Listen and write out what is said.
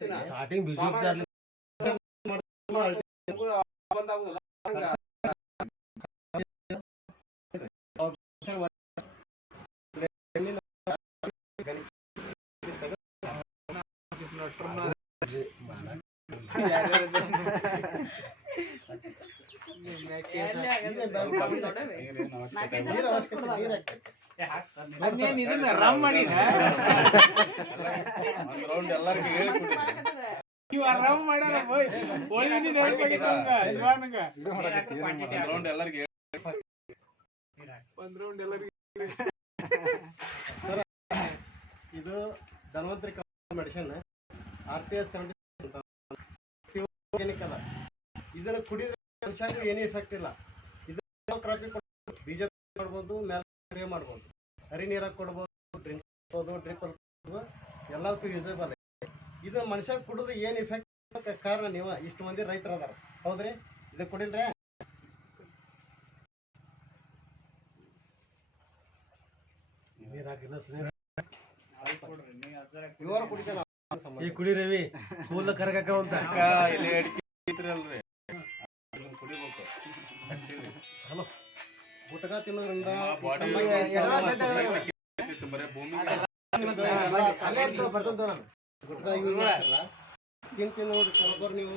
Starting ಬಿಸಿ ಉಪಚಾರ ರಾಮ್ ಮಾಡಿ ಆರಾಮ್ ಮಾಡ್ಯಾರ ಇದು ಧನ್ವಂತರಿ ಮೆಡಿಸಿನ್ RPS 70 ಅಲ್ಲ. ಇದನ್ನ ಕುಡಿದ್ರೆ ಮನುಷ್ಯನಿಗೆ ಏನೂ ಎಫೆಕ್ಟ್ ಇಲ್ಲ. ಇದು ಕ್ರಾಪಿಂಗ್ ಬೀಜ ಮಾಡ್ಬೋದು, ಮೇಲೆ ಮಾಡ್ಬೋದು, ಹರಿ ನೀರಾಗಿ ಕೊಡ್ಬೋದು, ಡ್ರಿಂಕ್ ಮಾಡ್ಬೋದು, ಡ್ರಿಪ್ ಮಾಡ್ಬೋದು, ಎಲ್ಲದಕ್ಕೂ ಯೂಸೇಬಲ್. ಇದು ಮನುಷ್ಯ ಕುಡಿದ್ರೆ ಏನು ಇಫೆಕ್ಟ್ ಕಾರಣ ನೀವು ಇಷ್ಟು ಮಂದಿ ರೈತರು ಅದಾರ, ಹೌದ್ರಿ? ಇದು ಕುಡಿಲ್ರೆ ಇವರು ಕುಡಿತಾರ. ಈ ಕುಡಿ ರವಿ ಕೂದಲು ಕರಗಕ್ಕ ಅಂತ ಊಟಕ ತಿನ್ನೋದ್ರಿಂದ ತಿಂದು ನೋಡಿ ಕೆಲವೊಬ್ಬರು ನೀವು